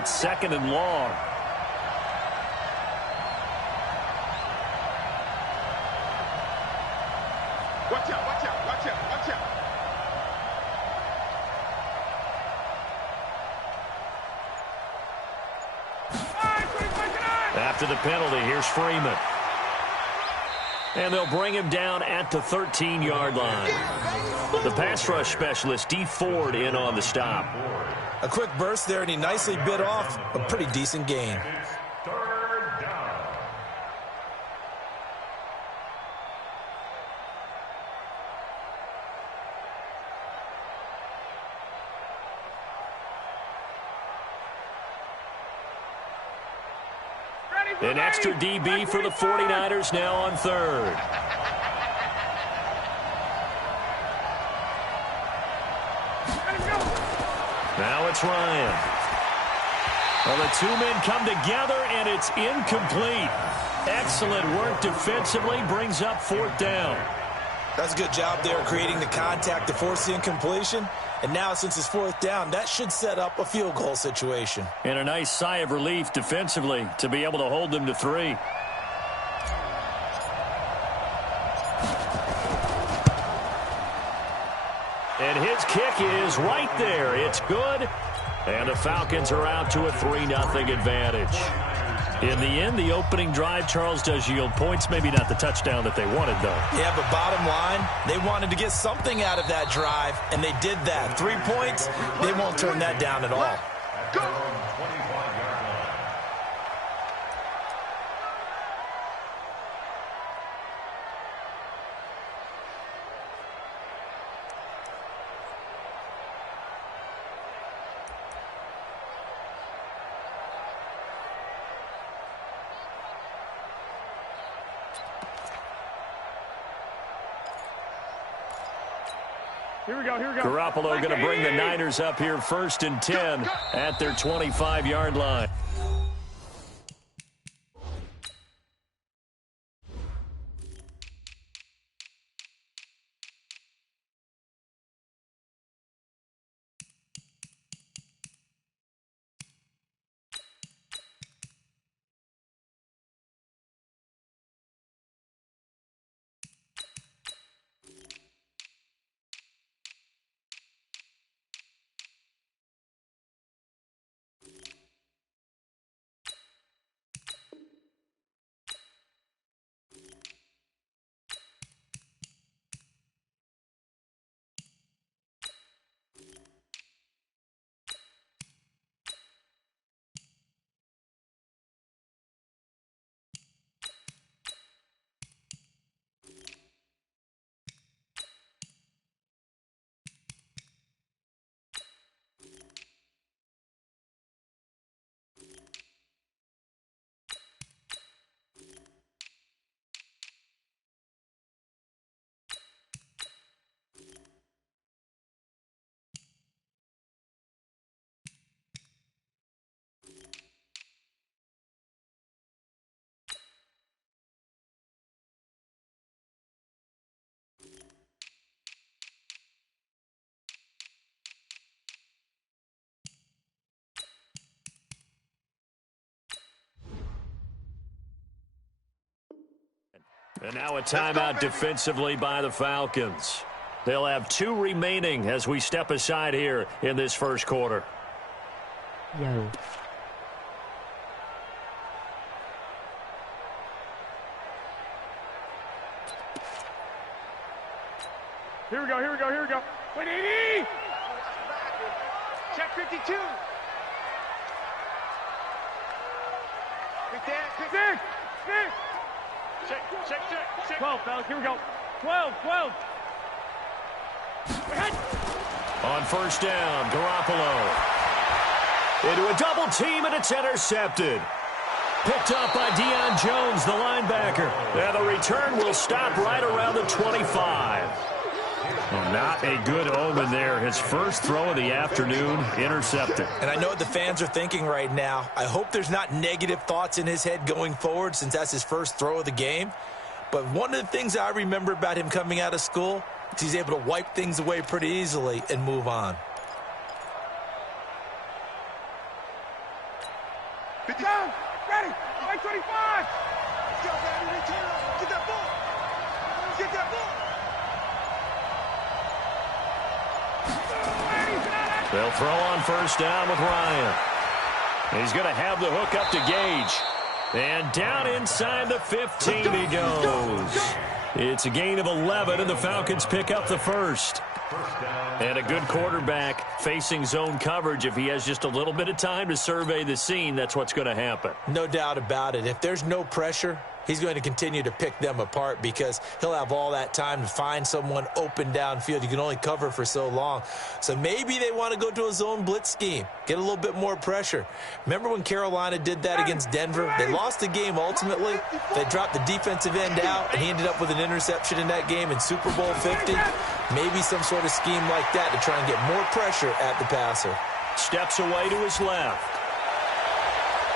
it's 2nd and long. Watch out, watch out, watch out, watch out. After the penalty, here's Freeman. And they'll bring him down at the 13-yard line. The pass rush specialist, D. Ford, in on the stop. A quick burst there, and he nicely bit off a pretty decent gain. An extra DB for the 49ers now on 3rd. Now it's Ryan. Well, the two men come together, and it's incomplete. Excellent work defensively, brings up 4th down. That's a good job there creating the contact to force the incompletion. And now, since it's 4th down, that should set up a field goal situation. And a nice sigh of relief defensively to be able to hold them to 3. And his kick is right there. It's good. And the Falcons are out to a 3-0 advantage. In the end, the opening drive, Charles, does yield points. Maybe not the touchdown that they wanted, though. Yeah, but bottom line, they wanted to get something out of that drive, and they did that. 3 points, they won't turn that down at all. Go! Here we go, here we go. Garoppolo going to bring the Niners up here 1st and 10 at their 25-yard line. And now a timeout defensively by the Falcons. They'll have 2 remaining as we step aside here in this first quarter. Yo. Here we go, here we go, here we go. 180! Check 52. Right there. Six! Check. 12, fellas, here we go. 12. On 1st down, Garoppolo. Into a double team, and it's intercepted. Picked up by Deion Jones, the linebacker. And the return will stop right around the 25. Well, not a good omen there. His first throw of the afternoon, intercepted. And I know what the fans are thinking right now. I hope there's not negative thoughts in his head going forward since that's his first throw of the game. But one of the things I remember about him coming out of school is he's able to wipe things away pretty easily and move on. Down. Ready. Right 25. Get that ball. Get that ball. They'll throw on first down with Ryan. He's going to have the hook up to Gage. And down inside the 15 he goes. It's a gain of 11, and the Falcons pick up the first. And a good quarterback facing zone coverage. If he has just a little bit of time to survey the scene, that's what's going to happen. No doubt about it. If there's no pressure, he's going to continue to pick them apart because he'll have all that time to find someone open downfield. You can only cover for so long. So maybe they want to go to a zone blitz scheme, get a little bit more pressure. Remember when Carolina did that against Denver? They lost the game ultimately. They dropped the defensive end out, and he ended up with an interception in that game in Super Bowl 50. Maybe some sort of scheme like that to try and get more pressure at the passer. Steps away to his left.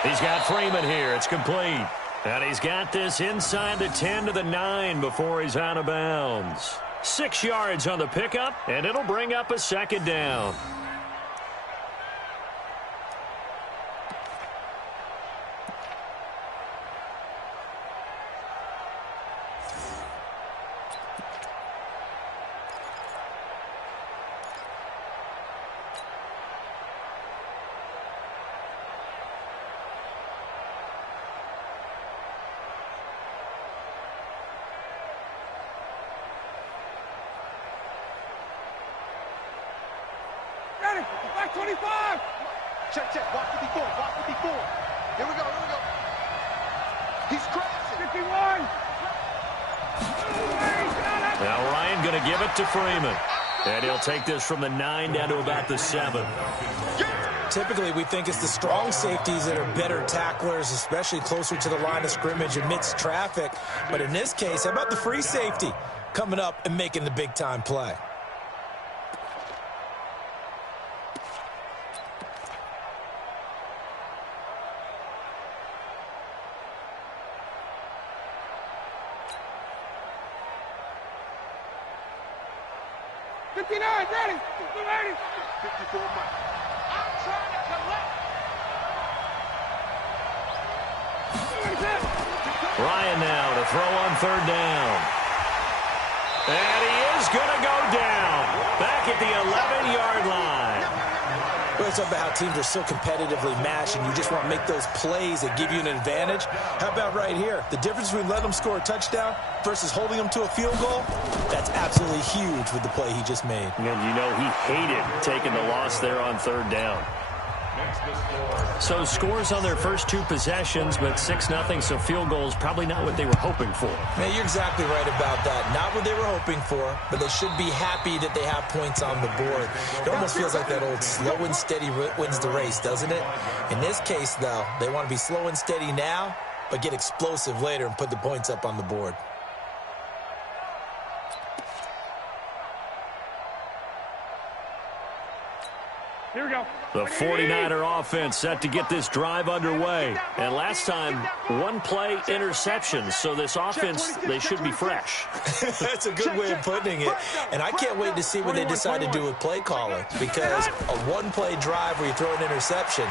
He's got Freeman here. It's complete. And he's got this inside the 10 to the 9 before he's out of bounds. 6 yards on the pickup, and it'll bring up a second down. Back 25. Check. Watch 54. Watch 54. Here we go. He's crashing. 51. Now Ryan going to give it to Freeman. And he'll take this from the 9 down to about the 7. Typically, we think it's the strong safeties that are better tacklers, especially closer to the line of scrimmage amidst traffic. But in this case, how about the free safety coming up and making the big-time play? Ready. 54 miles. I'm trying to collect. Ryan now to throw on third down. And he is going to go down. Back at the 11-yard line. Well, it's about how teams are so competitively matched, and you just want to make those plays that give you an advantage. How about right here? The difference between letting them score a touchdown versus holding them to a field goal, that's absolutely huge with the play he just made. And you know he hated taking the loss there on third down. So scores on their first 2 possessions, but 6-0, so field goals probably not what they were hoping for. Man, you're exactly right about that. Not what they were hoping for, but they should be happy that they have points on the board. It almost feels like that old slow and steady wins the race, doesn't it? In this case, though, they want to be slow and steady now, but get explosive later and put the points up on the board. Here we go. The 49er offense set to get this drive underway. And last time, 1-play interception. So this offense, they should be fresh. That's a good way of putting it. And I can't wait to see what they decide to do with play calling. Because a 1-play drive where you throw an interception,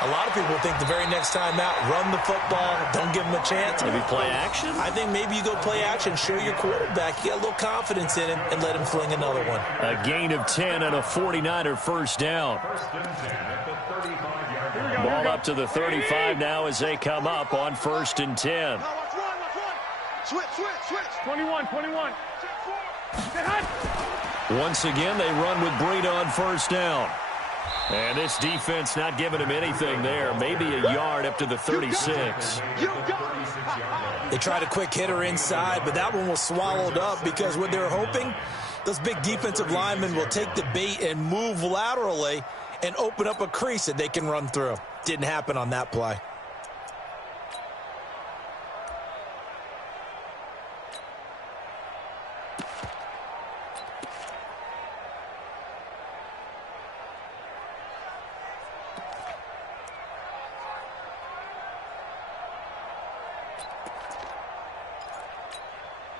a lot of people think the very next time out, run the football, don't give him a chance. Maybe play action? I think maybe you go play action, show your quarterback, you get a little confidence in him, and let him fling another one. A gain of 10 and a 49er first down. Ball up to the 35 now as they come up on 1st and 10. Switch. 21. Once again, they run with Breida on first down. And this defense not giving him anything there. Maybe a yard up to the 36. They tried a quick hitter inside, but that one was swallowed up because what they're hoping, those big defensive linemen will take the bait and move laterally and open up a crease that they can run through. Didn't happen on that play.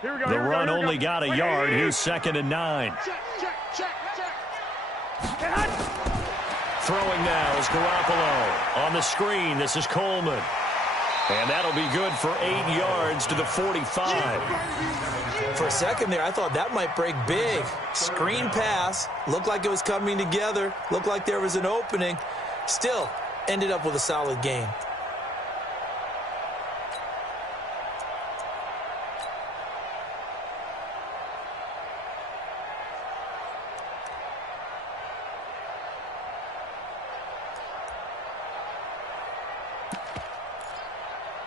The run only got a yard. Here's 2nd and 9. Throwing now is Garoppolo. On the screen, this is Coleman. And that'll be good for 8 yards to the 45. For a second there, I thought that might break big. Screen pass. Looked like it was coming together. Looked like there was an opening. Still, ended up with a solid gain.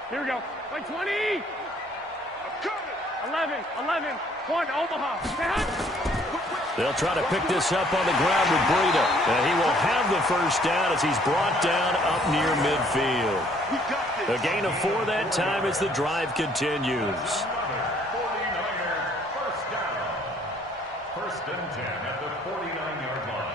Here we go. Like 20. 11, 1, Omaha. They'll try to pick this up on the ground with Breida. And he will have the first down as he's brought down up near midfield. A gain of 4 that time as the drive continues. 49ers first down. First and 10 at the 49-yard line.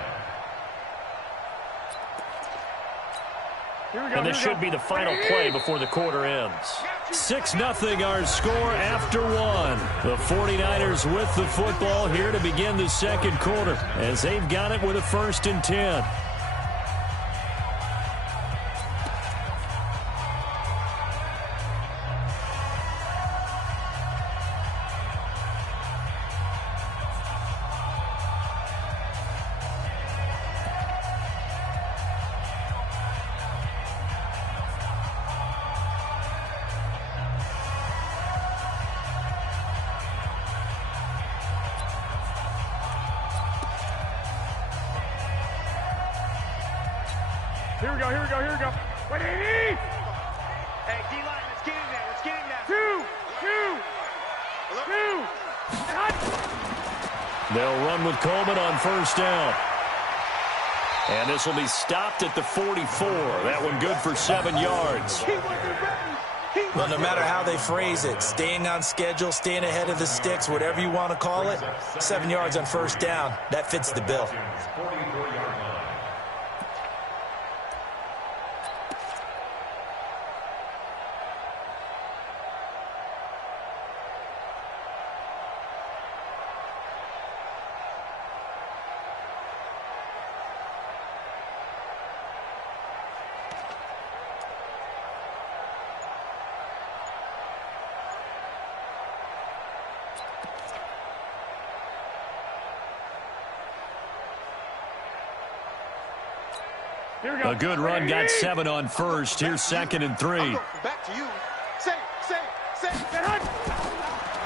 And this should be the final play before the quarter ends. 6-0 our score after 1. The 49ers with the football here to begin the second quarter as they've got it with a 1st and 10. Here we go. Wait, 80. Hey, D-line, let's get in there. 2. They'll run with Coleman on first down. And this will be stopped at the 44. That one good for 7 yards. Well, no matter how they phrase it, staying on schedule, staying ahead of the sticks, whatever you want to call it, 7 yards on first down, that fits the bill. A good run, got 7 on first. Here's 2nd and 3. Back to you. Say.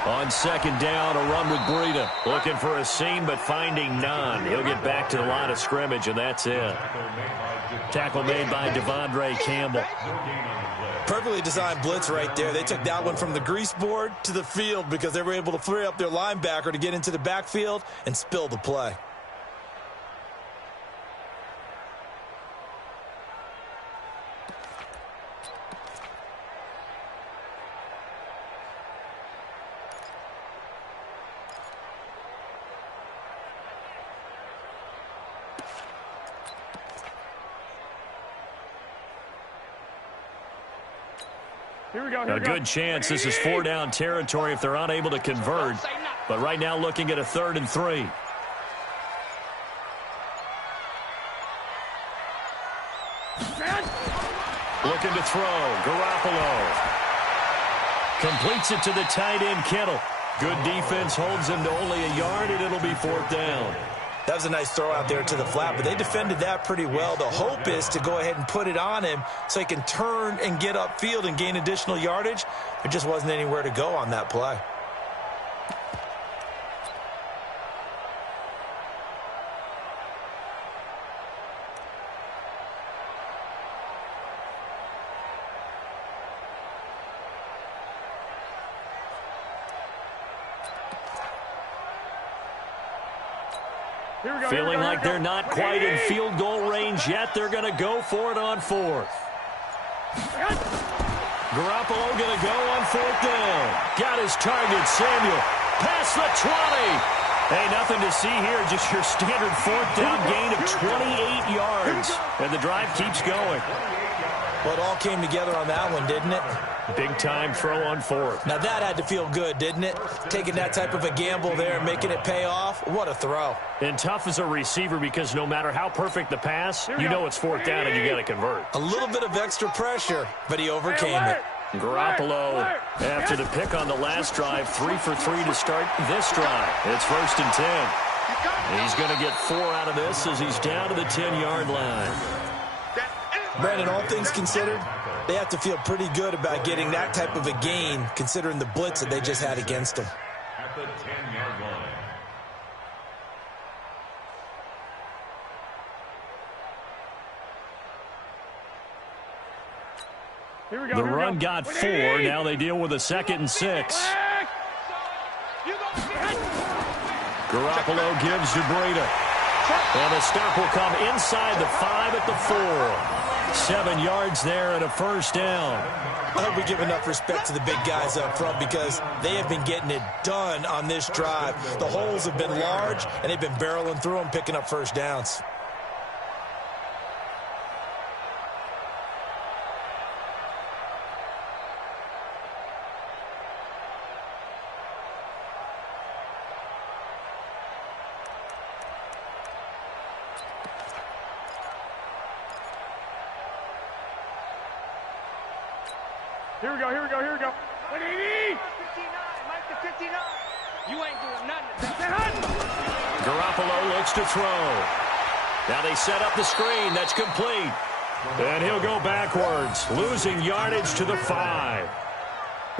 On 2nd down, a run with Breida. Looking for a seam, but finding none. He'll get back to the line of scrimmage, and that's it. Tackle made by Devondre Campbell. Perfectly designed blitz right there. They took that one from the grease board to the field because they were able to free up their linebacker to get into the backfield and spill the play. A good chance this is 4-down territory if they're unable to convert. But right now looking at a 3rd and 3. Looking to throw. Garoppolo. Completes it to the tight end, Kittle. Good defense holds him to only a yard, and it'll be 4th down. That was a nice throw out there to the flat, but they defended that pretty well. The hope is to go ahead and put it on him so he can turn and get upfield and gain additional yardage. There just wasn't anywhere to go on that play. Feeling like they're not quite in field goal range yet. They're going to go for it on 4th. Garoppolo going to go on 4th down. Got his target, Samuel. Past the 20. Hey, nothing to see here. Just your standard 4th down gain of 28 yards. And the drive keeps going. Well, it all came together on that one, didn't it? Big-time throw on fourth. Now, that had to feel good, didn't it? Taking that type of a gamble there and making it pay off. What a throw. And tough as a receiver because no matter how perfect the pass, you know it's fourth down and you got to convert. A little bit of extra pressure, but he overcame it. Garoppolo, after the pick on the last drive, 3 for 3 to start this drive. It's 1st and 10. He's going to get 4 out of this as he's down to the 10-yard line. Brandon, all things considered, they have to feel pretty good about getting that type of a gain considering the blitz that they just had against them. At the 10-yard line. Here we go. The here we run go. got 4. Now they deal with a 2nd and 6. Garoppolo gives to Breida. And the stop will come inside the 5 at the 4. 7 yards there and a 1st down. I hope we give enough respect to the big guys up front because they have been getting it done on this drive. The holes have been large, and they've been barreling through them, picking up 1st downs. Here we go. Here we go. Here we go. 180. 59, Mike the 59. You ain't doing nothing. Garoppolo looks to throw. Now they set up the screen. That's complete. And he'll go backwards, losing yardage to the 5.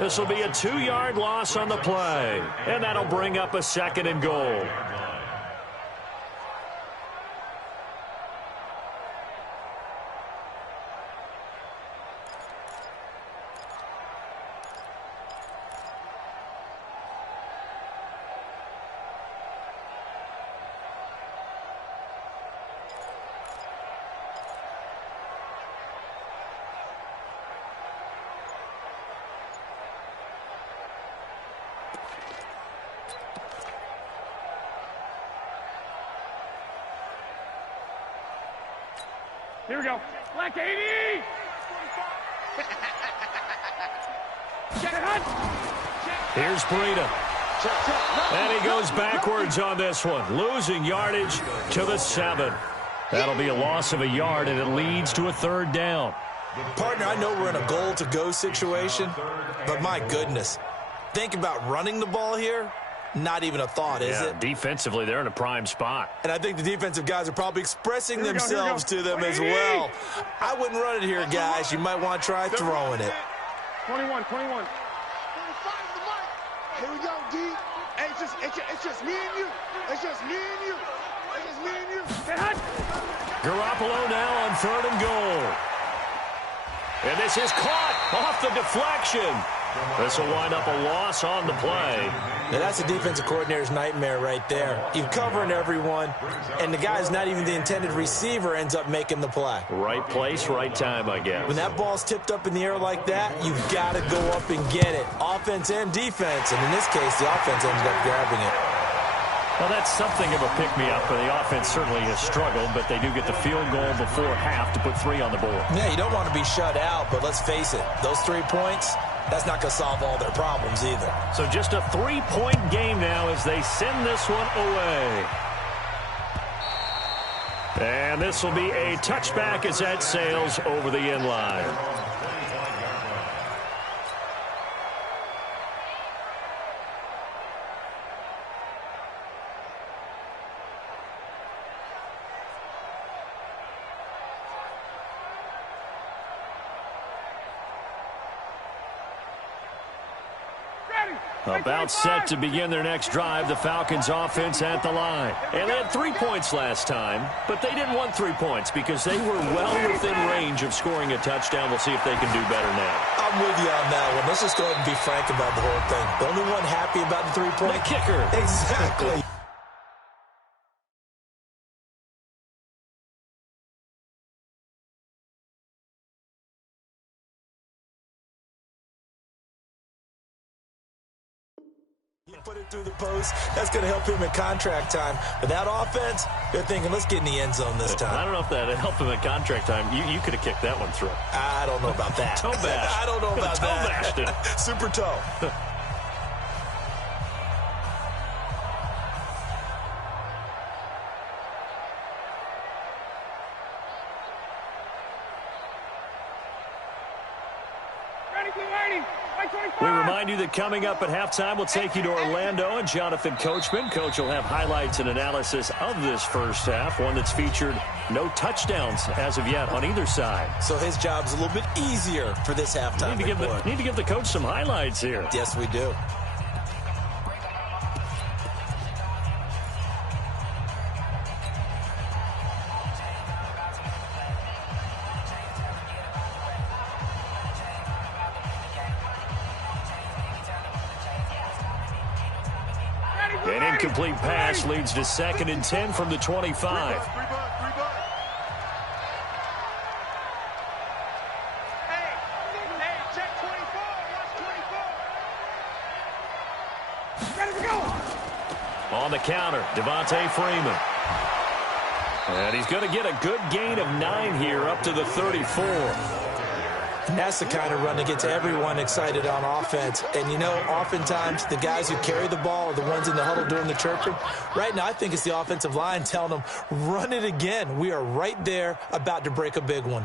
This will be a 2-yard loss on the play. And that'll bring up a 2nd and goal. Here we go. Black 80. Check it out. Here's Breida. And he goes backwards on this one, losing yardage to the 7. That'll be a loss of a yard, and it leads to a 3rd down. Partner, I know we're in a goal-to-go situation, but my goodness, think about running the ball here. Not even a thought, is it? Defensively, they're in a prime spot. And I think the defensive guys are probably expressing themselves to them as well. I wouldn't run it here, guys. You might want to try throwing it. 21, 21. Here we go, D. Hey, it's just me and you. It's just me and you. It's just me and you. Garoppolo now on 3rd and goal. And this is caught off the deflection. This will wind up a loss on the play. Now that's the defensive coordinator's nightmare right there. You're covering everyone, and the guy's not even the intended receiver ends up making the play. Right place, right time, I guess. When that ball's tipped up in the air like that, you've got to go up and get it. Offense and defense, and in this case, the offense ended up grabbing it. Well, that's something of a pick-me-up, but the offense certainly has struggled, but they do get the field goal before half to put 3 on the board. Yeah, you don't want to be shut out, but let's face it, those 3 points, that's not going to solve all their problems either. So just a 3-point game now as they send this one away. And this will be a touchback as that sails over the end line. About set to begin their next drive, the Falcons offense at the line. And they had 3 points last time, but they didn't want 3 points because they were well within range of scoring a touchdown. We'll see if they can do better now. I'm with you on that one. Let's just go ahead and be frank about the whole thing. The only one happy about the 3-point? The kicker. Exactly. He put it through the post. That's going to help him in contract time. But that offense, they're thinking, let's get in the end zone this time. I don't know if that helped him in contract time. You could have kicked that one through. I don't know about that. Toe bash. I don't know about toe that. Bashed it. Super toe. We remind you that coming up at halftime, we'll take you to Orlando and Jonathan Coachman. Coach will have highlights and analysis of this first half, one that's featured no touchdowns as of yet on either side. So his job's a little bit easier for this halftime. Need to give the coach some highlights here. Yes, we do. An incomplete pass leads to 2nd and 10 from the 25. Hey, check 24. Watch 24. Ready to go. On the counter, Devontae Freeman. And he's going to get a good gain of 9 here up to the 34. And that's the kind of run that gets everyone excited on offense. And, you know, oftentimes the guys who carry the ball are the ones in the huddle doing the chirping. Right now, I think it's the offensive line telling them, run it again. We are right there about to break a big one.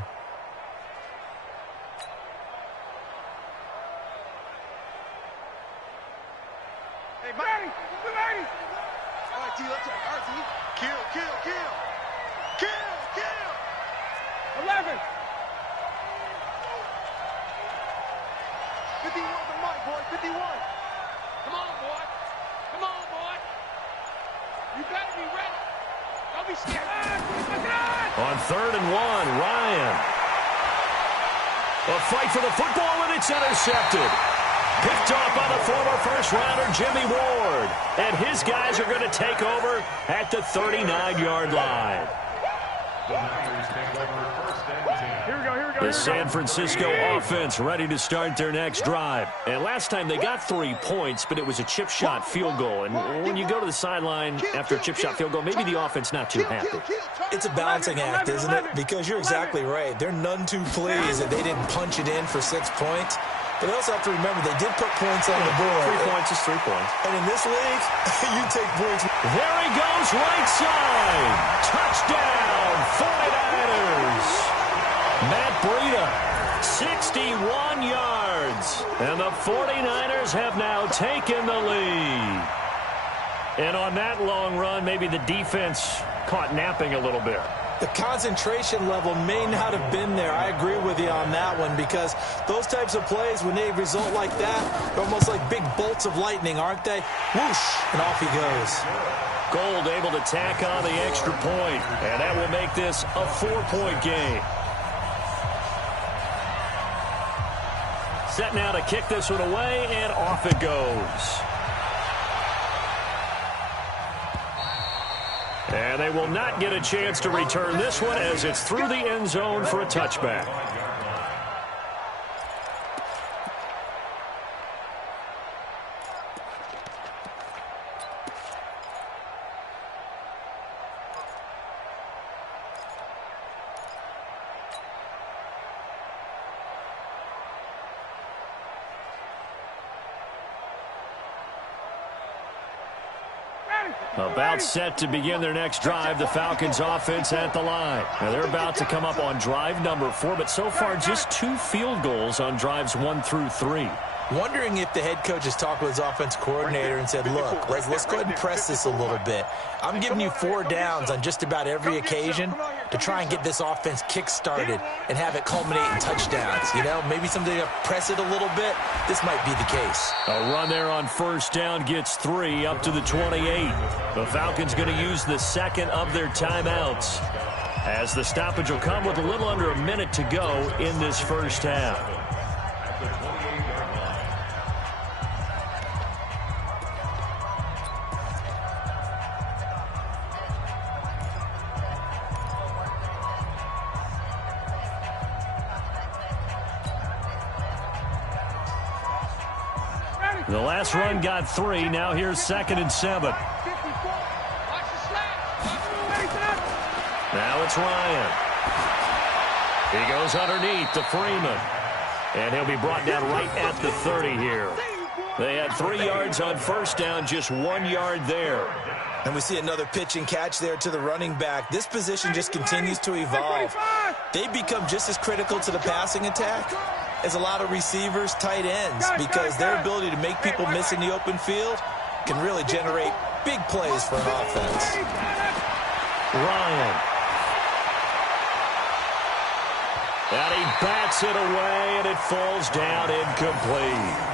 Hey, Mike. Ready. All right, T, let's go. All right, T. Kill. 11. 51 for Mike, boy. 51. Come on, boy. You better be ready. Don't be scared. On 3rd and 1, Ryan. A fight for the football, and it's intercepted. Picked off by the former first-rounder Jimmy Ward. And his guys are going to take over at the 39-yard line. The Niners take over 1st and 10. Here we go. The San Francisco offense ready to start their next drive. And last time they got 3 points, but it was a chip shot field goal. And when you go to the sideline after a chip shot field goal, maybe the offense not too happy. It's a balancing act, isn't it? Because you're exactly right. They're none too pleased that they didn't punch it in for 6 points. But they also have to remember they did put points on the board. 3 points is 3 points. And in this league, you take points. There he goes, right side. Touchdown, 49ers. Matt Breida, 61 yards. And the 49ers have now taken the lead. And on that long run, maybe the defense caught napping a little bit. The concentration level may not have been there. I agree with you on that one because those types of plays, when they result like that, they're almost like big bolts of lightning, aren't they? Whoosh, and off he goes. Gold able to tack on the extra point, and that will make this a 4-point game. Set now to kick this one away, and off it goes. And they will not get a chance to return this one as it's through the end zone for a touchback. About set to begin their next drive, the Falcons offense at the line. Now they're about to come up on drive number 4, but so far just 2 field goals on drives 1 through 3. Wondering if the head coach has talked with his offense coordinator and said, look, let's go ahead and press this a little bit. I'm giving you 4 downs on just about every occasion to try and get this offense kick-started and have it culminate in touchdowns. You know, maybe something to press it a little bit. This might be the case. A run there on 1st down gets 3 up to the 28. The Falcons going to use the 2nd of their timeouts as the stoppage will come with a little under a minute to go in this first half. At the 28-yard line. The last run got 3. Now here's 2nd and 7. Now it's Ryan. He goes underneath to Freeman. And he'll be brought down right at the 30 here. They had 3 yards on first down, just 1 yard there. And we see another pitch and catch there to the running back. This position just continues to evolve. They become just as critical to the passing attack as a lot of receivers, tight ends, because their ability to make people miss in the open field can really generate big plays for an offense. Ryan. And he bats it away, and it falls down incomplete.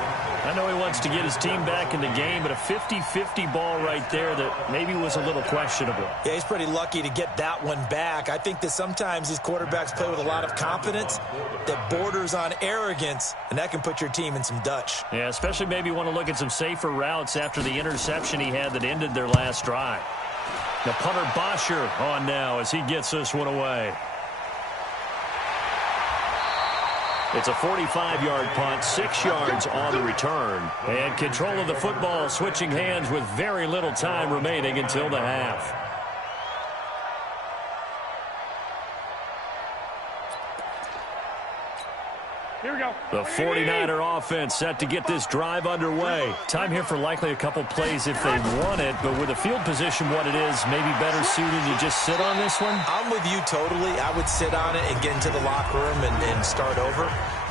I know he wants to get his team back in the game, but a 50-50 ball right there that maybe was a little questionable. Yeah, he's pretty lucky to get that one back. I think that sometimes these quarterbacks play with a lot of confidence that borders on arrogance, and that can put your team in some Dutch. Yeah, especially maybe want to look at some safer routes after the interception he had that ended their last drive. The punter Bosher on now as he gets this one away. It's a 45-yard punt, 6 yards on the return. And control of the football switching hands with very little time remaining until the half. Here we go. The 49er offense set to get this drive underway. Time here for likely a couple plays if they want it, but with the field position what it is, maybe better suited to just sit on this one? I'm with you totally. I would sit on it and get into the locker room and start over.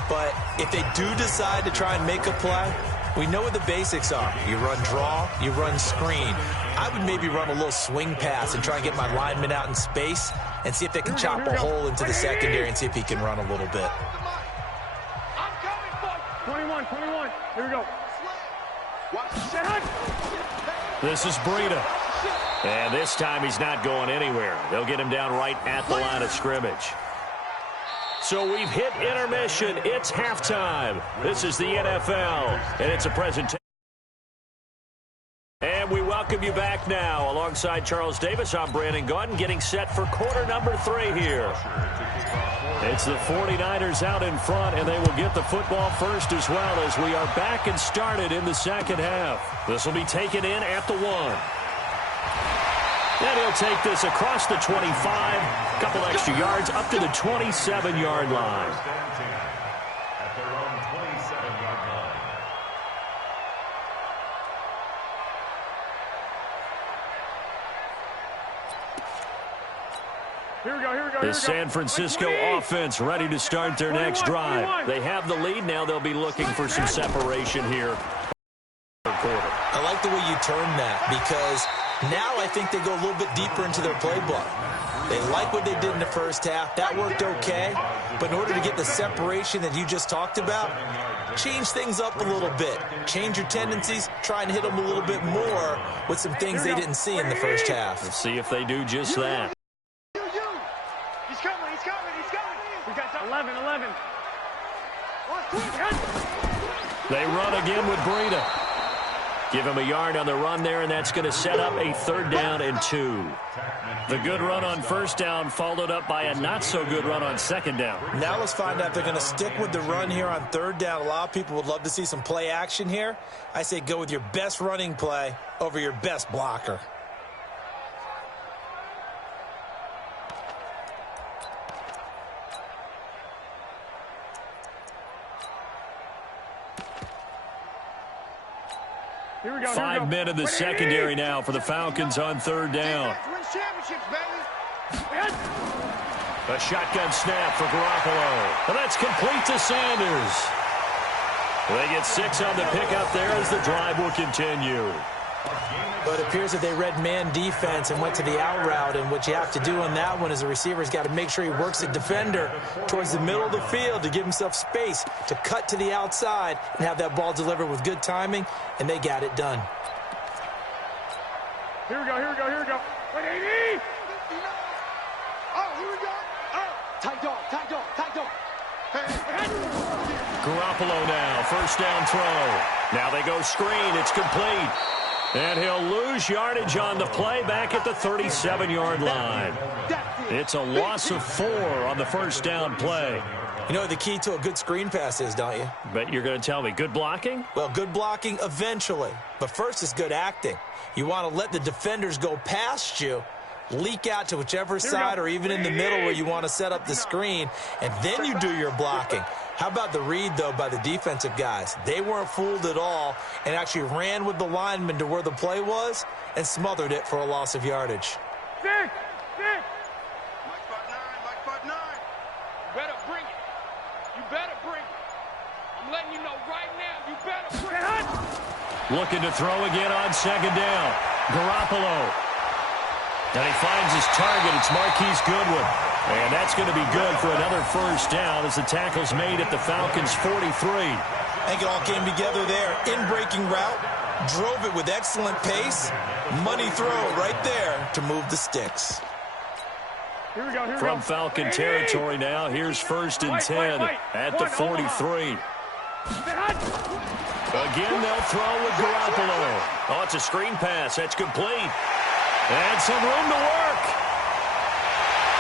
But if they do decide to try and make a play, we know what the basics are. You run draw, you run screen. I would maybe run a little swing pass and try and get my lineman out in space and see if they can chop a hole into the secondary and see if he can run a little bit. 21. Here we go. This is Breida. And this time he's not going anywhere. They'll get him down right at the line of scrimmage. So we've hit intermission. It's halftime. This is the NFL, and it's a presentation. And we welcome you back now. Alongside Charles Davis, I'm Brandon Gaudin, getting set for quarter number 3 here. It's the 49ers out in front, and they will get the football first as well as we are back and started in the second half. This will be taken in at the 1. And he'll take this across the 25, a couple extra yards up to the 27-yard line. At their own 27-yard line. Here we go. The San Francisco offense ready to start their next drive. They have the lead now. They'll be looking for some separation here. I like the way you term that because now I think they go a little bit deeper into their playbook. They like what they did in the first half. That worked okay. But in order to get the separation that you just talked about, change things up a little bit. Change your tendencies. Try and hit them a little bit more with some things they didn't see in the first half. Let's see if they do just that. He's coming. We got 11. They run again with Breida. Give him a yard on the run there, and that's going to set up a 3rd down and 2. The good run on first down followed up by a not-so-good run on 2nd down. Now let's find out if they're going to stick with the run here on 3rd down. A lot of people would love to see some play action here. I say go with your best running play over your best blocker. Here we go. 5 men in the secondary now for the Falcons on 3rd down. A shotgun snap for Garoppolo. And that's complete to Sanders. They get 6 on the pickup there as the drive will continue. But it appears that they read man defense and went to the out route, and what you have to do on that one is the receiver's got to make sure he works the defender towards the middle of the field to give himself space to cut to the outside and have that ball delivered with good timing, and they got it done. Here we go. 180. Oh, here we go. Oh, tight dog. Garoppolo now, 1st down throw. Now they go screen. It's complete. And he'll lose yardage on the play back at the 37-yard line. It's a loss of 4 on the first down play. You know what the key to a good screen pass is, don't you? But you're going to tell me good blocking? Well, good blocking eventually. But first is good acting. You want to let the defenders go past you, leak out to whichever side or even in the middle where you want to set up the screen, and then you do your blocking. How about the read, though, by the defensive guys? They weren't fooled at all and actually ran with the lineman to where the play was and smothered it for a loss of yardage. Six. Mike 5'9", Mike 5'9". Better bring it. You better bring it. I'm letting you know right now, you better bring it. Looking to throw again on second down. Garoppolo. And he finds his target. It's Marquise Goodwin. And that's going to be good for another first down as the tackle's made at the Falcons' 43. I think it all came together there. In-breaking route, drove it with excellent pace. Money throw right there to move the sticks. Here we go. From Falcon territory now, here's first and 10 at the 43. Again, they'll throw with Garoppolo. Oh, it's a screen pass. That's complete. And some room to work.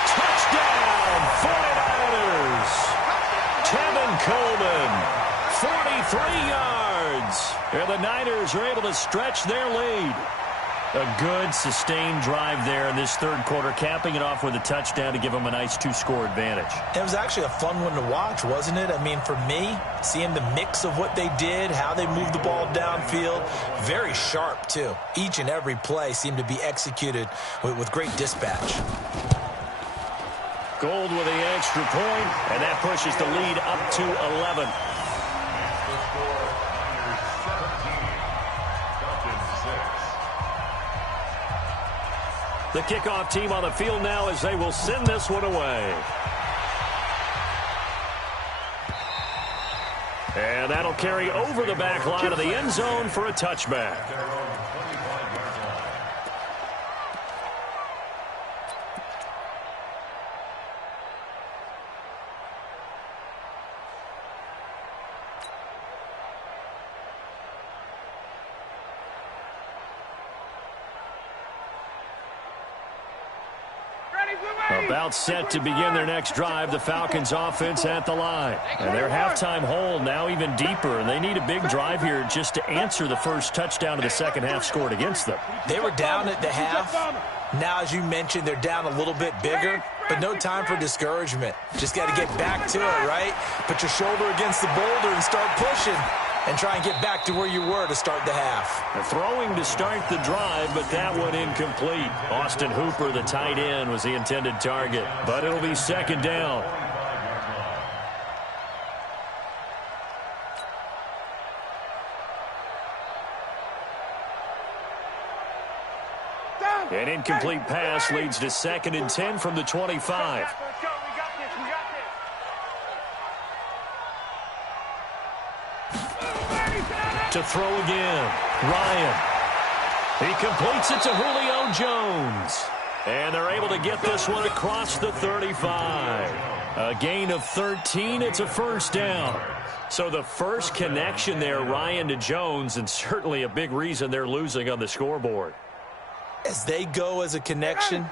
Touchdown, 49ers. Tevin Coleman, 43 yards. And the Niners are able to stretch their lead. A good, sustained drive there in this third quarter, capping it off with a touchdown to give them a nice 2-score advantage. It was actually a fun one to watch, wasn't it? I mean, for me, seeing the mix of what they did, how they moved the ball downfield, very sharp, too. Each and every play seemed to be executed with great dispatch. Gold with the extra point, and that pushes the lead up to 11. The kickoff team on the field now as they will send this one away. And that'll carry over the back line of the end zone for a touchback. About set to begin their next drive, the Falcons offense at the line. And their halftime hole now even deeper, and they need a big drive here just to answer the first touchdown of the second half scored against them. They were down at the half. Now, as you mentioned, they're down a little bit bigger, but no time for discouragement. Just got to get back to it, right? Put your shoulder against the boulder and start pushing. And try and get back to where you were to start the half. Throwing to start the drive, but that one incomplete. Austin Hooper, the tight end, was the intended target. But it'll be second down. An incomplete pass leads to second and 10 from the 25. To throw again. Ryan. He completes it to Julio Jones. And they're able to get this one across the 35. A gain of 13. It's a first down. So the first connection there, Ryan to Jones, and certainly a big reason they're losing on the scoreboard. As they go as a connection,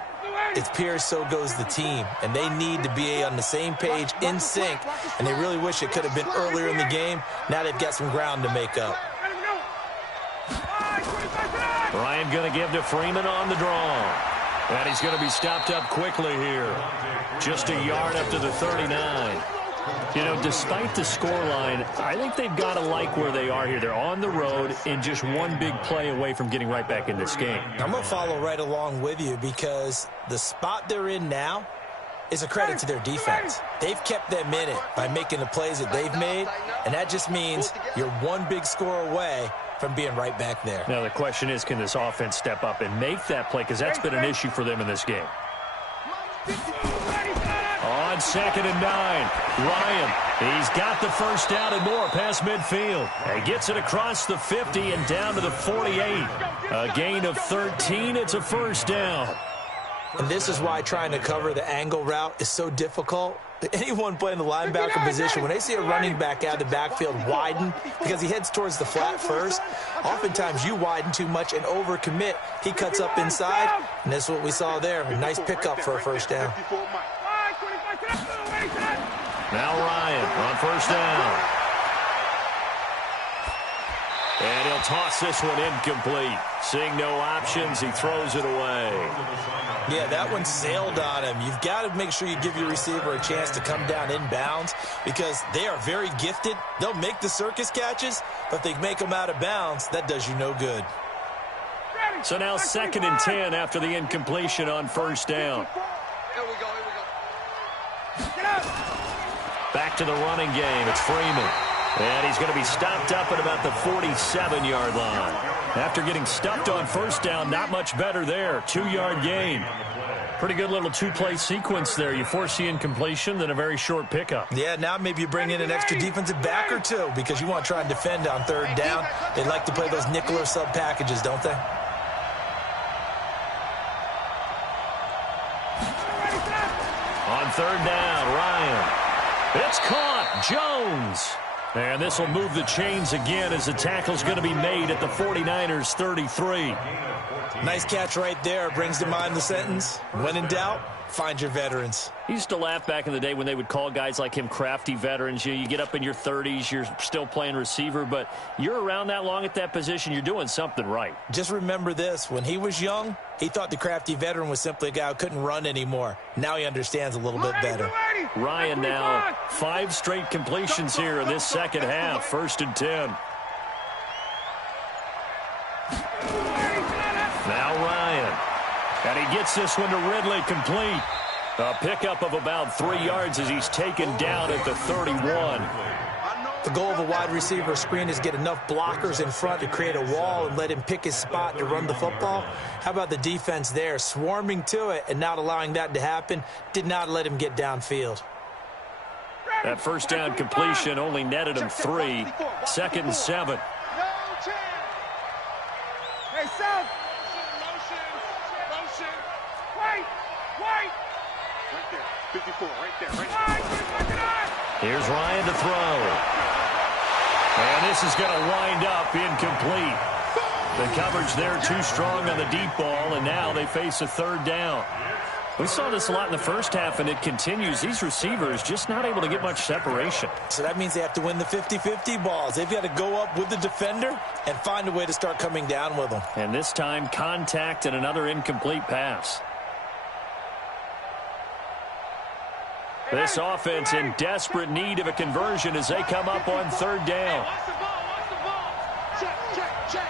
it appears so goes the team. And they need to be on the same page, in sync. And they really wish it could have been earlier in the game. Now they've got some ground to make up. Ryan going to give to Freeman on the draw. And he's going to be stopped up quickly here. Just a yard up to the 39. You know, despite the scoreline, I think they've got to like where they are here. They're on the road and just one big play away from getting right back in this game. I'm going to follow right along with you because the spot they're in now is a credit to their defense. They've kept them in it by making the plays that they've made, and that just means you're one big score away from being right back there. Now the question is, can this offense step up and make that play? Because that's been an issue for them in this game. On second and 9, Ryan, he's got the first down and more past midfield. And gets it across the 50 and down to the 48. A gain of 13, it's a first down. And this is why trying to cover the angle route is so difficult, Anyone playing the linebacker position, when they see a running back out of the backfield widen because he heads towards the flat first, oftentimes you widen too much and overcommit. He cuts up inside, and that's what we saw there. A nice pickup for a first down. Now Ryan on first down. And he'll toss this one incomplete. Seeing no options, he throws it away. Yeah, that one sailed on him. You've got to make sure you give your receiver a chance to come down inbounds because they are very gifted. They'll make the circus catches, but if they make them out of bounds, that does you no good. So now 2nd and 10 after the incompletion on first down. Here we go, Back to the running game. It's Freeman. And he's going to be stopped up at about the 47-yard line. After getting stuffed on first down, not much better there. 2-yard gain. Pretty good little two-play sequence there. You force the incompletion, then a very short pickup. Yeah, now maybe you bring in an extra defensive back or two because you want to try and defend on third down. They like to play those nickel or sub packages, don't they? On third down, Ryan. It's caught. Jones. And this will move the chains again as the tackle's going to be made at the 49ers 33. Nice catch right there. Brings to mind the sentence, when in doubt, find your veterans. He used to laugh back in the day when they would call guys like him crafty veterans. You get up in your 30s, you're still playing receiver, but you're around that long at that position, you're doing something right. Just remember this. When he was young, he thought the crafty veteran was simply a guy who couldn't run anymore. Now he understands a little bit better. Ryan now 5 straight completions here in this second half. 1st and 10. Now Ryan. And he gets this one to Ridley complete. A pickup of about 3 yards as he's taken down at the 31. The goal of a wide receiver screen is get enough blockers in front to create a wall and let him pick his spot to run the football. How about the defense there, swarming to it and not allowing that to happen? Did not let him get downfield. That first down completion only netted him 3. 2nd and 7. Hey, South. Right there. 54, right there, right there. Here's Ryan to throw. And this is going to wind up incomplete. The coverage there too strong on the deep ball, and now they face a 3rd down. We saw this a lot in the first half, and it continues. These receivers just not able to get much separation. So that means they have to win the 50-50 balls. They've got to go up with the defender and find a way to start coming down with them. And this time, contact and another incomplete pass. This offense in desperate need of a conversion as they come up on 3rd down. Watch the ball, watch the ball. Check.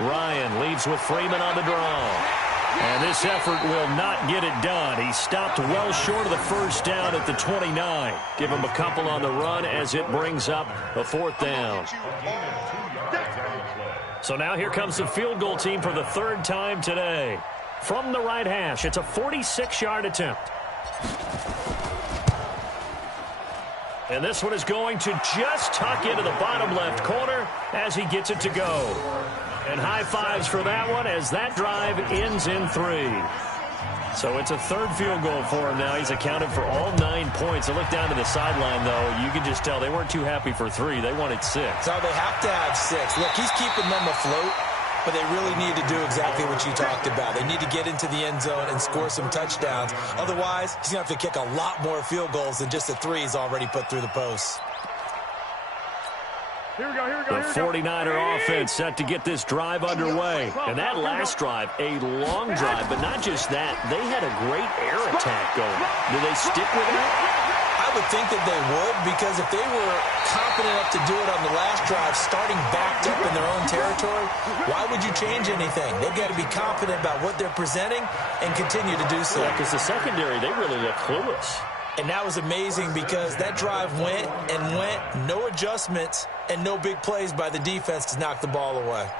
Ryan leads with Freeman on the draw. And this effort will not get it done. He stopped well short of the first down at the 29. Give him a couple on the run as it brings up a 4th down. So now here comes the field goal team for the 3rd time today. From the right hash, it's a 46-yard attempt. And this one is going to just tuck into the bottom left corner as he gets it to go. And high fives for that one as that drive ends in 3. So it's a 3rd field goal for him now. He's accounted for all 9 points. I look down to the sideline, though. You can just tell they weren't too happy for 3. They wanted 6. So they have to have 6. Look, he's keeping them afloat, but they really need to do exactly what you talked about. They need to get into the end zone and score some touchdowns. Otherwise, he's going to have to kick a lot more field goals than just the 3 he's already put through the posts. The 49er offense set to get this drive underway. And that last drive, a long drive, but not just that. They had a great air attack going. Do they stick with that? I would think that they would, because if they were confident enough to do it on the last drive, starting backed up in their own territory, why would you change anything? They've got to be confident about what they're presenting and continue to do so. Yeah, because the secondary, they really look clueless. And that was amazing because that drive went and went, no adjustments, and no big plays by the defense to knock the ball away.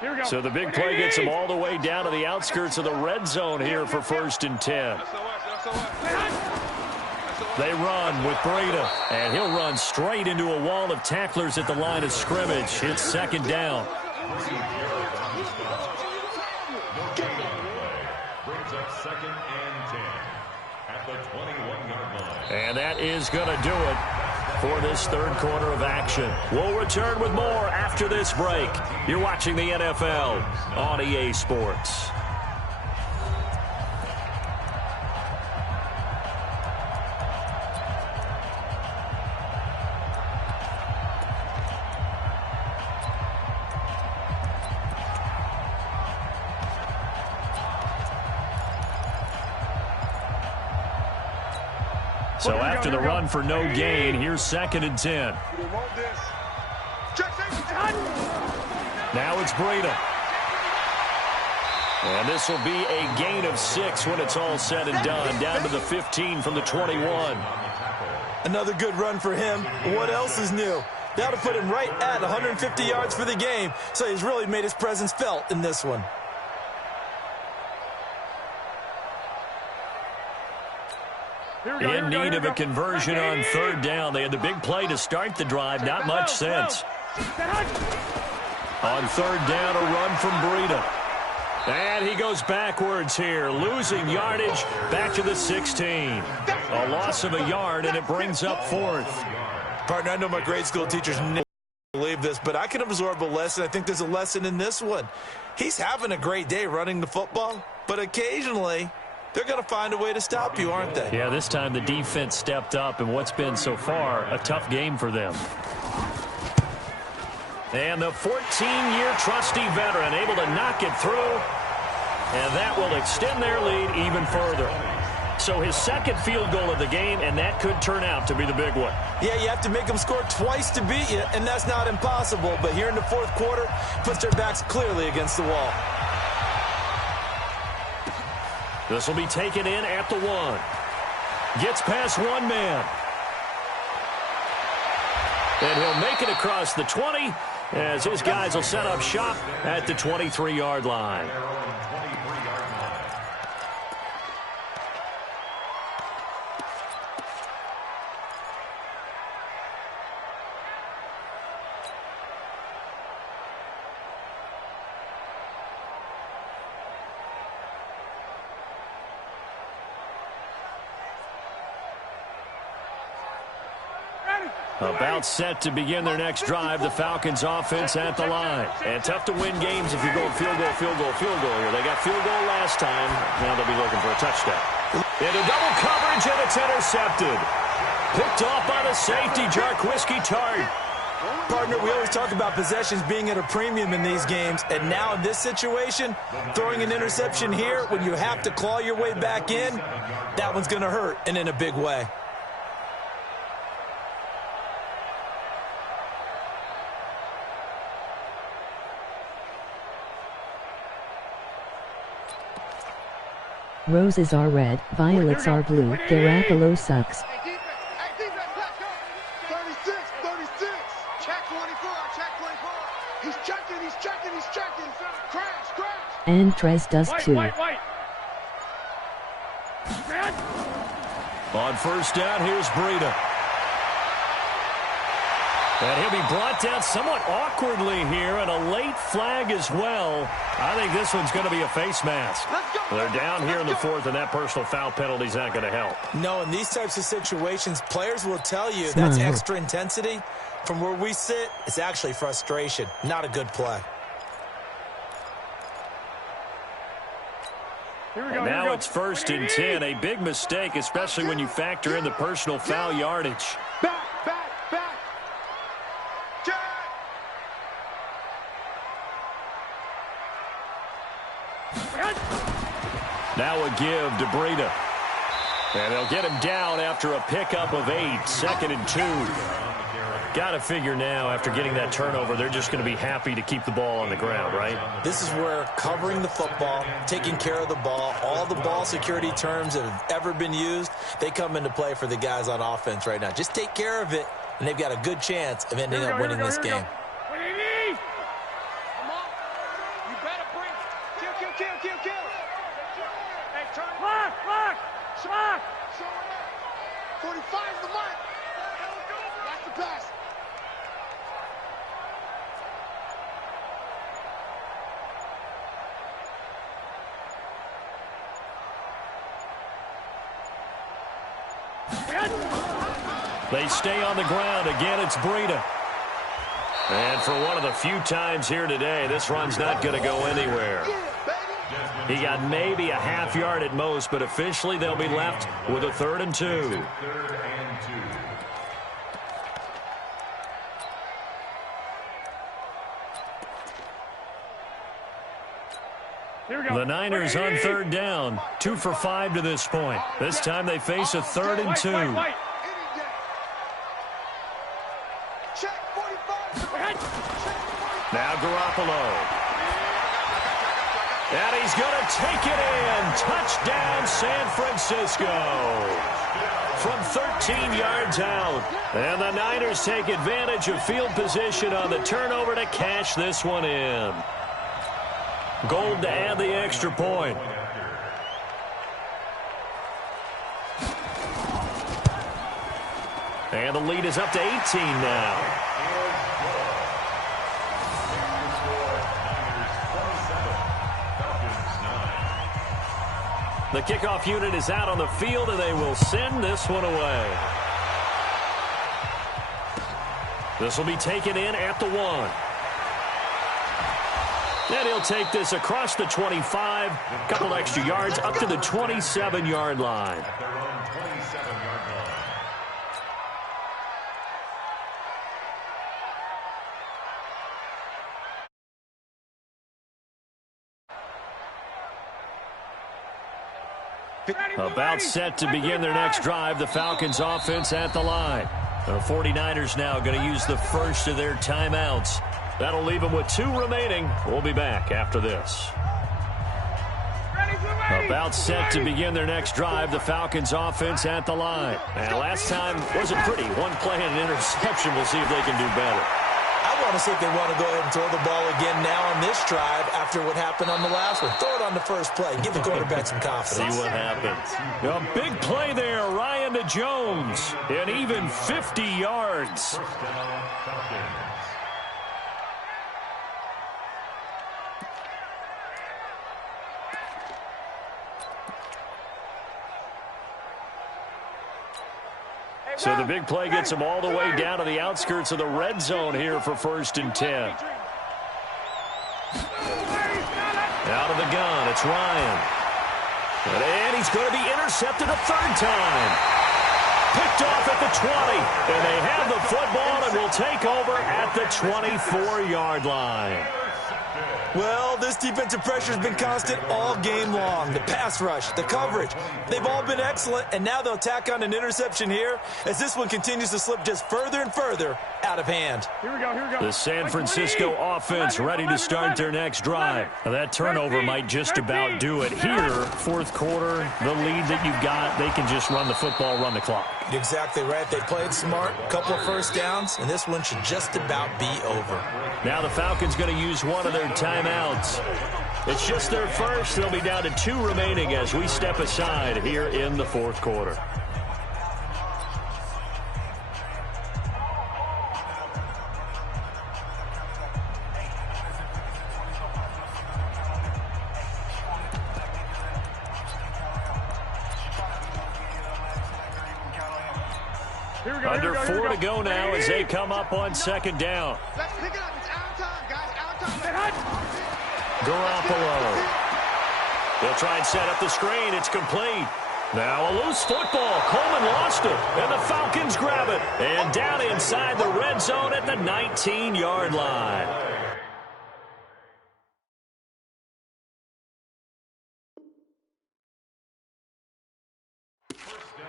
Here we go. So the big play gets him all the way down to the outskirts of the red zone here for 1st and 10. They run with Breida, and he'll run straight into a wall of tacklers at the line of scrimmage. It's 2nd down. Brings up 2nd and 10 at the 21-yard line. And that is going to do it for this 3rd quarter of action. We'll return with more after this break. You're watching the NFL on EA Sports. So after the run for no gain, here's 2nd and 10. Now it's Breida. And this will be a gain of 6 when it's all said and done. Down to the 15 from the 21. Another good run for him. What else is new? That'll put him right at 150 yards for the game. So he's really made his presence felt in this one. In need of a conversion on 3rd down. They had the big play to start the drive. Not much sense. On 3rd down, a run from Breida. And he goes backwards here, losing yardage back to the 16. A loss of a yard, and it brings up 4th. Partner, I know my grade school teachers never believe this, but I can absorb a lesson. I think there's a lesson in this one. He's having a great day running the football, but occasionally they're going to find a way to stop you, aren't they? Yeah, this time the defense stepped up in what's been so far a tough game for them. And the 14-year trusty veteran able to knock it through, and that will extend their lead even further. So his 2nd field goal of the game, and that could turn out to be the big one. Yeah, you have to make them score twice to beat you, and that's not impossible. But here in the 4th quarter, puts their backs clearly against the wall. This will be taken in at the 1. Gets past one man. And he'll make it across the 20 as his guys will set up shop at the 23-yard line. About set to begin their next drive, the Falcons offense at the line. And tough to win games if you're going field goal, field goal, field goal here. They got field goal last time. Now they'll be looking for a touchdown. Into double coverage, and it's intercepted. Picked off by the safety, Jarquiski Tart. Partner, we always talk about possessions being at a premium in these games, and now in this situation, throwing an interception here when you have to claw your way back in, that one's going to hurt, and in a big way. Roses are red, violets are blue, Garoppolo sucks. Hey, defense, let's go. 36, 36. Check 24, check 24. He's checking. Crash. And Trez does too. White. On 1st down, here's Breida. And he'll be brought down somewhat awkwardly here, and a late flag as well. I think this one's going to be a face mask. They're down here in the 4th, and that personal foul penalty is not going to help. No, in these types of situations, players will tell you that's extra intensity. From where we sit, it's actually frustration. Not a good play. Now it's 1st and 10. A big mistake, especially when you factor in the personal foul yardage. Back. Check. Now a give to Breida. And they'll get him down after a pickup of 8. 2nd and 2. Got to figure now, after getting that turnover, they're just going to be happy to keep the ball on the ground, right? This is where covering the football, taking care of the ball, all the ball security terms that have ever been used, they come into play for the guys on offense right now. Just take care of it, and they've got a good chance of ending up winning this game. They stay on the ground. Again, it's Breida. And for one of the few times here today, this run's not going to go anywhere. He got maybe a half yard at most, but officially they'll be left with a 3rd and 2. The Niners on 3rd down, 2 for 5 to this point. This time they face a 3rd and 2. Now Garoppolo. And he's going to take it in. Touchdown, San Francisco. From 13 yards out. And the Niners take advantage of field position on the turnover to cash this one in. Gold to add the extra point. And the lead is up to 18 now. The kickoff unit is out on the field, and they will send this one away. This will be taken in at the 1. And he'll take this across the 25, a couple extra yards up to the 27-yard line. About set to begin their next drive, the Falcons offense at the line. The 49ers now going to use the first of their timeouts. That'll leave them with 2 remaining. We'll be back after this. About set to begin their next drive, the Falcons offense at the line. And last time wasn't pretty. 1 play and an interception. We'll see if they can do better. I want to see if they want to go ahead and throw the ball again now on this drive after what happened on the last one. Throw it on the first play. Give the quarterback some confidence. See what happens. A big play there. Ryan to Jones. And even 50 yards. So the big play gets him all the way down to the outskirts of the red zone here for 1st and 10. Out of the gun, it's Ryan. And he's going to be intercepted a 3rd time. Picked off at the 20. And they have the football and will take over at the 24-yard line. Well, this defensive pressure has been constant all game long. The pass rush, the coverage, they've all been excellent, and now they'll tack on an interception here as this one continues to slip just further and further out of hand. Here we go, here we go. The San Francisco offense ready to start their next drive. Now, that turnover might just about do it. Here, 4th quarter, the lead that you've got, they can just run the football, run the clock. Exactly right. They played smart, couple of first downs, and this one should just about be over. Now the Falcons going to use one of their timeouts. It's just their first. They'll be down to 2 remaining as we step aside here in the 4th quarter. Under 4 to go now as they come up on 2nd down. Let's pick it up. It's our time, guys. Our time. Garoppolo. They'll try and set up the screen. It's complete. Now a loose football. Coleman lost it. And the Falcons grab it. And down inside the red zone at the 19-yard line.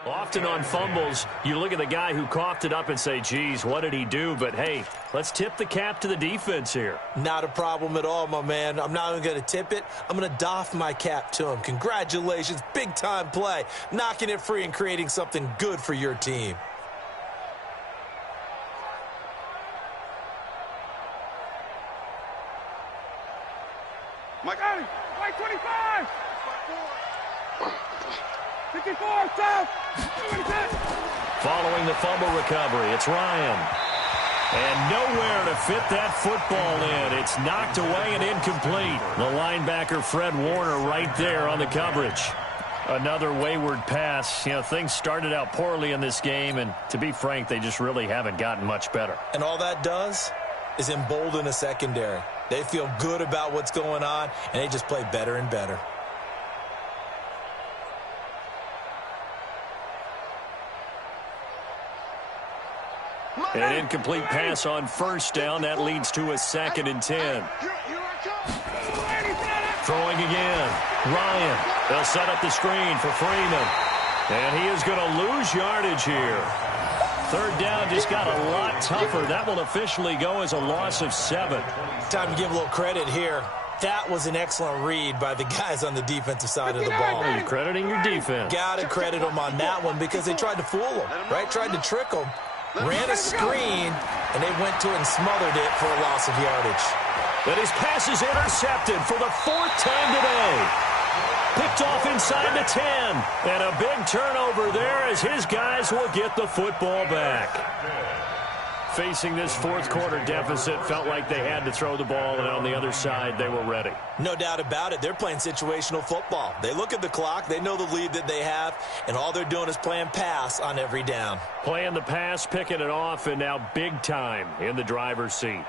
Often on fumbles, you look at the guy who coughed it up and say, geez, what did he do? But, hey, let's tip the cap to the defense here. Not a problem at all, my man. I'm not even going to tip it. I'm going to doff my cap to him. Congratulations. Big-time play. Knocking it free and creating something good for your team. Mike 25! 54, south! Following the fumble recovery, it's Ryan. And nowhere to fit that football in. It's knocked away and incomplete. The linebacker, Fred Warner, right there on the coverage. Another wayward pass. You know, things started out poorly in this game, and to be frank, they just really haven't gotten much better. And all that does is embolden a secondary. They feel good about what's going on, and they just play better and better. An incomplete pass on first down. That leads to a 2nd and 10. Throwing again. Ryan. They'll set up the screen for Freeman. And he is going to lose yardage here. 3rd down just got a lot tougher. That will officially go as a loss of 7. Time to give a little credit here. That was an excellent read by the guys on the defensive side of the ball. You're crediting your defense. Got to credit them on that one because they tried to fool them, right? Tried to trick them. Ran a screen, and they went to it and smothered it for a loss of yardage. But his pass is intercepted for the 4th time today. Picked off inside the 10. And a big turnover there as his guys will get the football back. Facing this 4th quarter deficit, felt like they had to throw the ball, and on the other side, they were ready. No doubt about it. They're playing situational football. They look at the clock, they know the lead that they have, and all they're doing is playing pass on every down. Playing the pass, picking it off, and now big time in the driver's seat.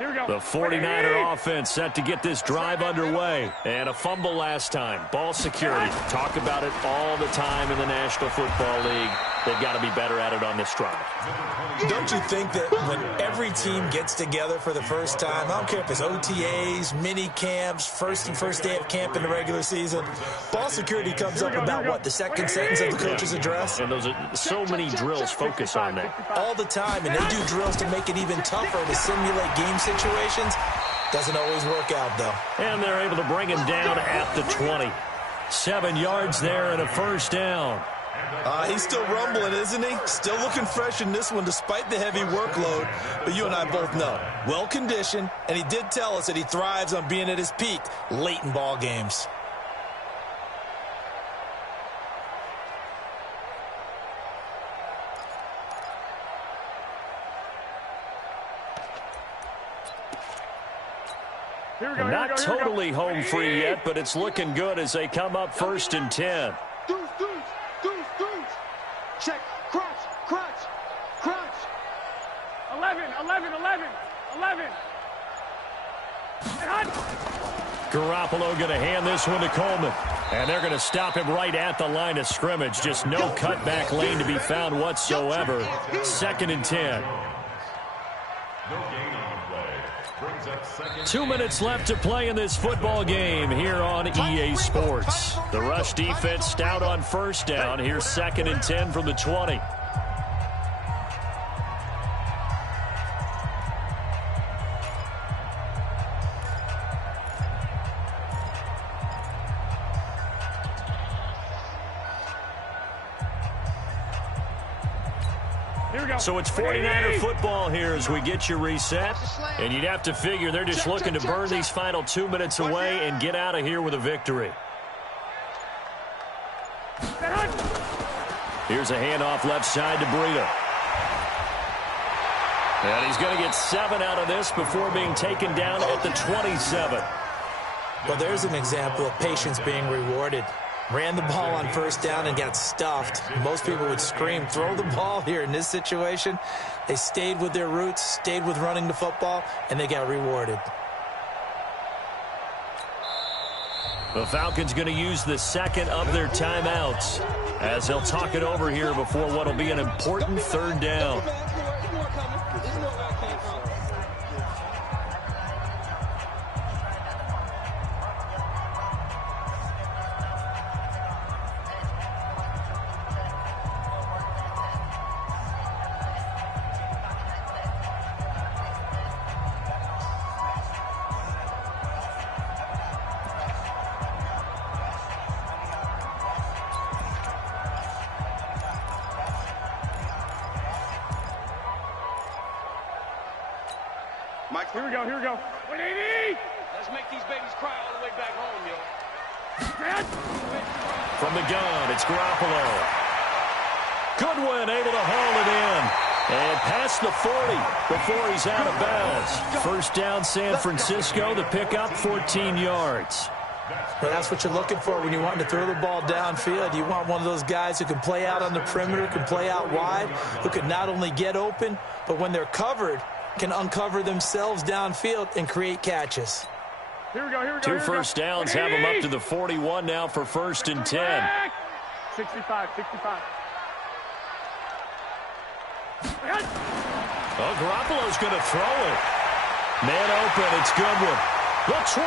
The 49er offense set to get this drive underway. And a fumble last time. Ball security. Talk about it all the time in the National Football League. They've got to be better at it on this drive. Don't you think that when every team gets together for the first time, I don't care if it's OTAs, mini camps, first day of camp in the regular season, ball security comes up about, what, the second sentence of the coach's address? And those are so many drills focus on that. All the time, and they do drills to make it even tougher to simulate game situations. Doesn't always work out, though. And they're able to bring him down at the 20. 7 yards there and a 1st down. He's still rumbling, isn't he? Still looking fresh in this one despite the heavy workload. But you and I both know, well-conditioned, and he did tell us that he thrives on being at his peak late in ball games. Not totally home free yet, but it's looking good as they come up 1st and 10. Deuce. Check. Crunch. 11. Garoppolo going to hand this one to Coleman. And they're going to stop him right at the line of scrimmage. Just no cutback lane to be found whatsoever. 2nd and 10. 2 minutes left to play in this football game here on EA Sports. The rush defense stout on 1st down. Here's 2nd and 10 from the 20. So it's 49er football here as we get you reset. And you'd have to figure they're just looking to burn these final 2 minutes away and get out of here with a victory. Here's a handoff left side to Breida. And he's going to get 7 out of this before being taken down at the 27. Well, there's an example of patience being rewarded. Ran the ball on 1st down and got stuffed. Most people would scream, throw the ball here. In this situation, they stayed with their roots, stayed with running the football, and they got rewarded. The Falcons going to use the 2nd of their timeouts as they'll talk it over here before what will be an important 3rd down. Here we go. 180! Let's make these babies cry all the way back home, yo. From the gun, it's Garoppolo. Goodwin able to haul it in. And past past the 40 before he's out of bounds. First down, San Francisco. The pickup, 14 yards. Well, that's what you're looking for when you want to throw the ball downfield. You want one of those guys who can play out on the perimeter, can play out wide, who can not only get open, but when they're covered, can uncover themselves downfield and create catches. Here we go. Two first downs have them up to the 41 now for 1st and 10. 65. Well, Garoppolo's going to throw it. Man open, it's Goodwin. The 20,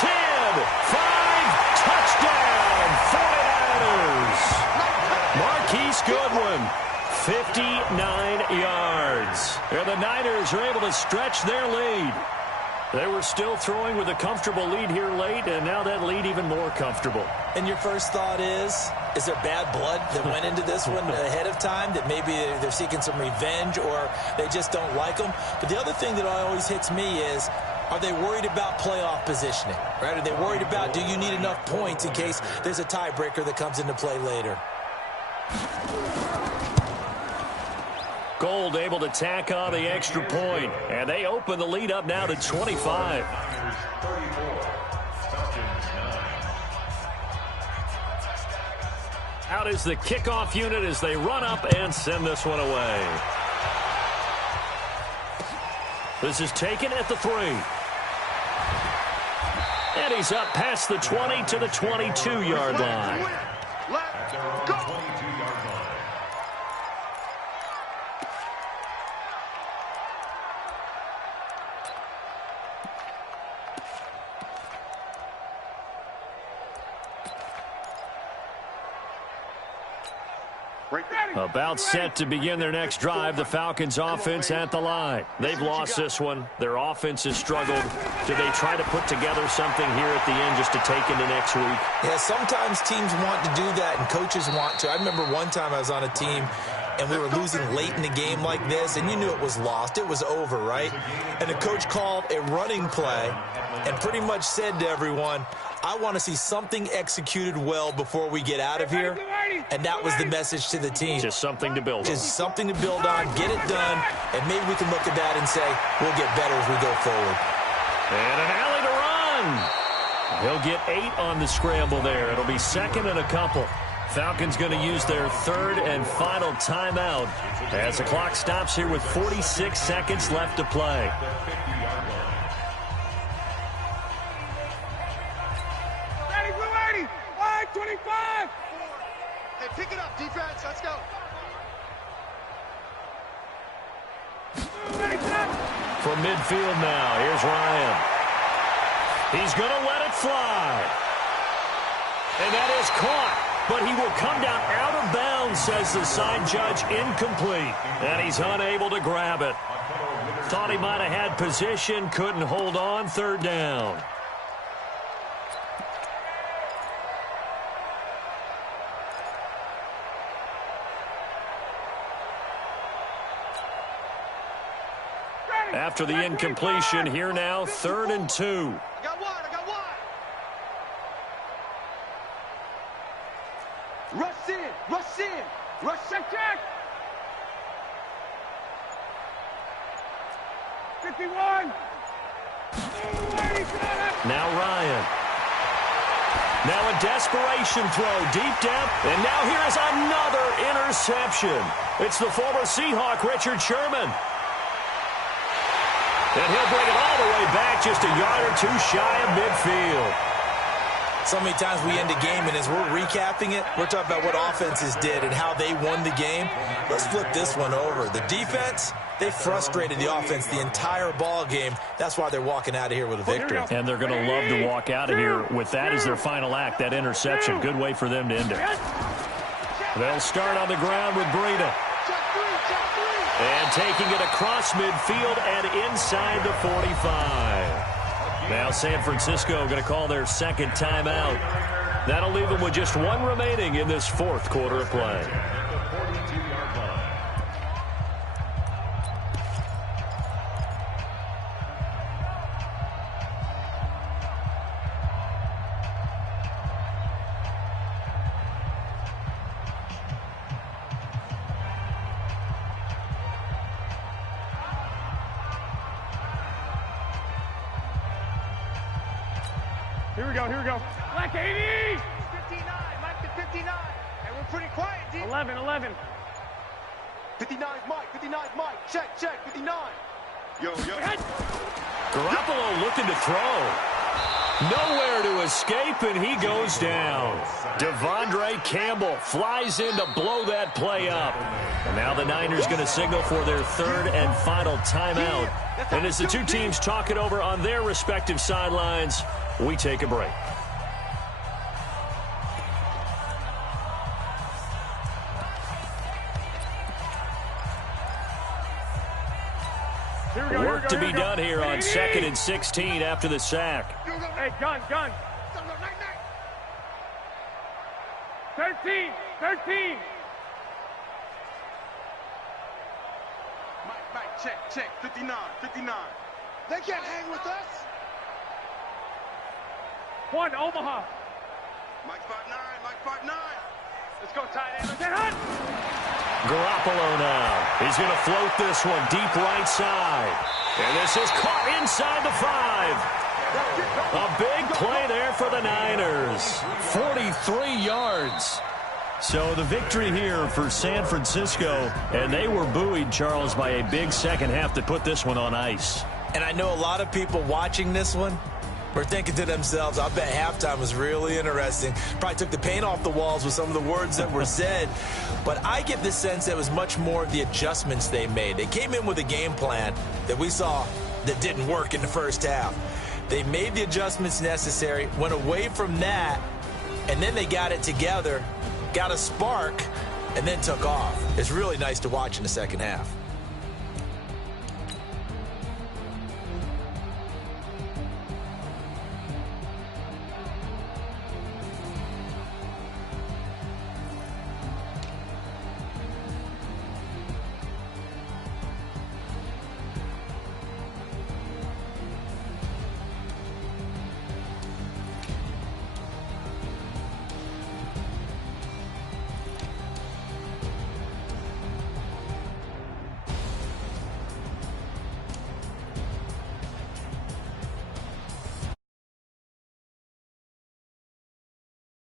10, 5, touchdown, 49ers. Marquise Goodwin, 59 yards. And the Niners are able to stretch their lead. They were still throwing with a comfortable lead here late, and now that lead even more comfortable. And your first thought is there bad blood that went into this one ahead of time, that maybe they're seeking some revenge or they just don't like them? But the other thing that always hits me is, are they worried about playoff positioning? Right? Are they worried about, do you need enough points in case there's a tiebreaker that comes into play later? Gold able to tack on the extra point, and they open the lead up now to 25. Out is the kickoff unit as they run up and send this one away. This is taken at the 3. And he's up past the 20 to the 22-yard line. Let's go. About set to begin their next drive, the Falcons offense at the line. They've lost this one. Their offense has struggled. Do they try to put together something here at the end just to take into next week? Yeah, sometimes teams want to do that and coaches want to. I remember one time I was on a team and we were losing late in the game like this, and you knew it was lost. It was over, right? And the coach called a running play and pretty much said to everyone, I want to see something executed well before we get out of here. And that was the message to the team. Just something to build on. Just something to build on, get it done, and maybe we can look at that and say, we'll get better as we go forward. And an alley to run. He'll get 8 on the scramble there. It'll be 2nd and a couple. Falcons going to use their 3rd and final timeout as the clock stops here with 46 seconds left to play. Ready, blue 80, 525. Hey, pick it up, defense. Let's go. From midfield now, here's Ryan. He's going to let it fly. And that is caught. But he will come down out of bounds, says the side judge, incomplete. And he's unable to grab it. Thought he might have had position, couldn't hold on, 3rd down. After the incompletion, here now, 3rd and 2. I got wide. Rush in. Check. 51. Now Ryan. Now a desperation throw deep down. And now here is another interception. It's the former Seahawk, Richard Sherman. And he'll bring it all the way back just a yard or 2 shy of midfield. So many times we end a game, and as we're recapping it, we're talking about what offenses did and how they won the game. Let's flip this one over. The defense, they frustrated the offense the entire ball game. That's why they're walking out of here with a victory. And they're going to love to walk out of here with that as their final act, that interception. Good way for them to end it. They'll start on the ground with Breida. And taking it across midfield and inside the 45. Now San Francisco going to call their 2nd timeout. That'll leave them with just 1 remaining in this 4th quarter of play. Here we go, here we go. Like 80! 59, Mike to 59. And we're pretty quiet, D. 11, 11. 59 is Mike, 59 is Mike. Check, 59. Yo. Garoppolo looking to throw. Nowhere to escape, and he goes down. Devondre Campbell flies in to blow that play up. And now the Niners going to signal for their third and final timeout. And as the two teams talk it over on their respective sidelines, we take a break. Work to be done here on 2nd and 16 after the sack. Hey, gun. 13. Mike, check, 59. They can't hang with us. 1, Omaha. Mike 5'9. Let's go, tight end. Get hot. Garoppolo now. He's going to float this one deep right side. And this is caught inside the 5. A big play there for the Niners. 43 yards. So the victory here for San Francisco. And they were buoyed, Charles, by a big second half that put this one on ice. And I know a lot of people watching this one were thinking to themselves, I bet halftime was really interesting. Probably took the paint off the walls with some of the words that were said. But I get the sense that it was much more the adjustments they made. They came in with a game plan that we saw that didn't work in the first half. They made the adjustments necessary, went away from that, and then they got it together, got a spark, and then took off. It's really nice to watch in the second half.